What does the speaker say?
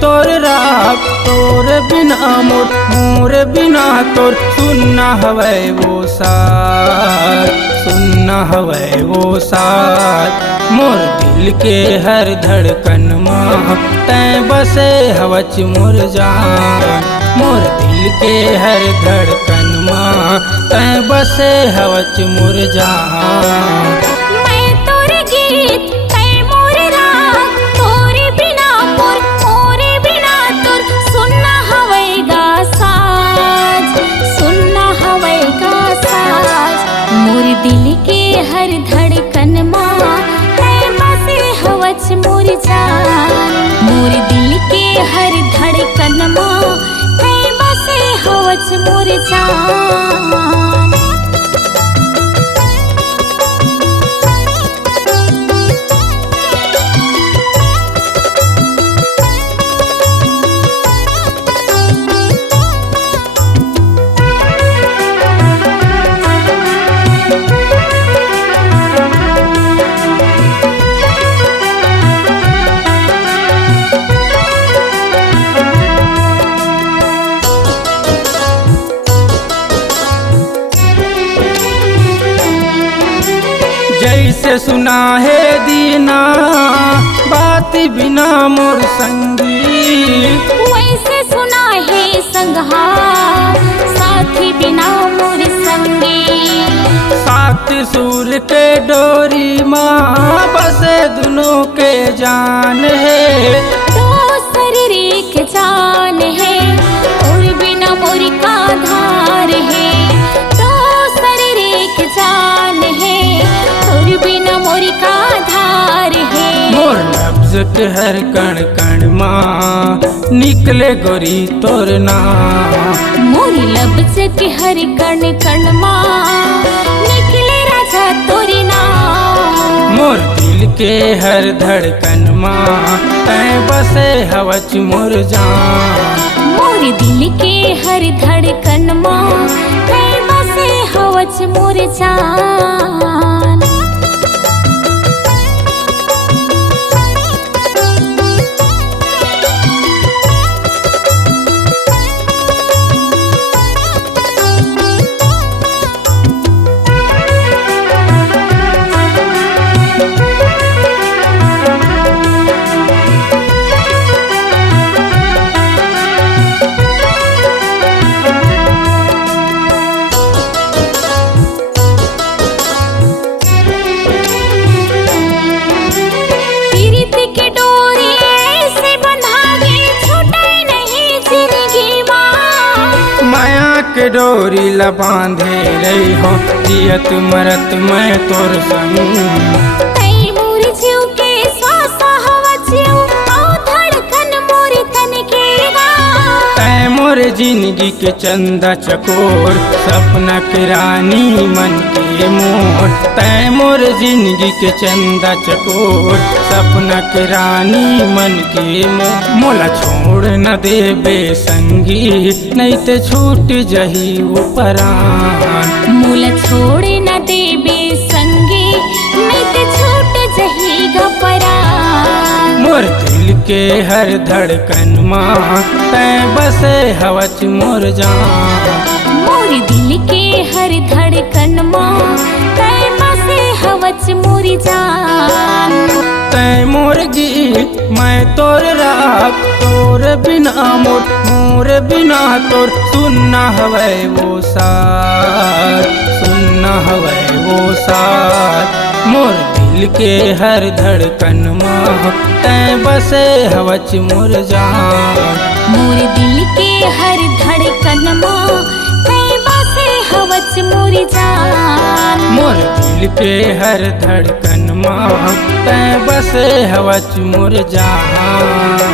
तोर राग तोर बिना मोर बिना तोर सुनना हवे वो साथ, सुनना हवे वो साथ। मोर दिल के हर धड़कन माँ तैं बसे हवच मोर जान, मोर दिल के हर धड़कन माँ तैं बसे हवच मोर जान। मैं तोर गीत तैं मोर राग, तोरे बिना मोरे बिना तोर सुनना हवेगा साज, सुनना हवेगा साज। मोर दिल के हर धड़कन माँ तैं बसे हवच मोर जान, मोर दिल के हर धड़कन माँ तैं बसे हवच मोर जान। जैसे सुना है दीना बात बिना मोर संगी, वैसे सुना है संगहा साथी बिना मोर संगी। सात सुर के डोरी माँ बसे दोनों के जान है, दो शरीर एक जान है और बिना मोर का धार है, दो शरीर एक जान है और बिना मोर का धार है। मोर लफ्ज के हर कण कण माँ निकले गोरी तोर नाम, मोर लफ्ज के हर कण कण माँ निकले राजा तोरी नाम। मोर दिल के हर धड़कन माँ तैं बसे हवच मोर जान, मोर दिल के हर धड़कन माँ तैं बसे हवच मोर जान। के डोरी ला बांधे रही हो जियत मरत मैं तोर संग, तैं मोर जीव के श्वास हवा जीव ओ धड़कन मोर तन के गान। तैं मोर जिंदगी के चंदा चकोर सपना के रानी मन के मोर, तैं मोर जिंदगी के चंदा चकोर सपना के रानी मन के मोर। मोला छोड़ न देबे संगी नहीं ते छूट जही वो परान, मोला छोड़ न देबे संगी नहीं ते छूट जही गपरान। मोर दिल के हर धड़कन माँ तैं बसे हवच मोर जान, मोर दिल के हर धड़कन माँ तैं बसे हवच मोर जान। तैं मोर गीत मैं तोर राग तोर बिना मोर बिना तोर सुनना हवे वो साथ, सुनना हवे वो साथ। मोर दिल के हर धड़कन माँ तैं बसे हवच मोर जान, मोर दिल के हर धड़कन माँ तैं बसे हवच मोर जान। मोर दिल के हर धड़कन माँ तैं बसे हवच मोर जान।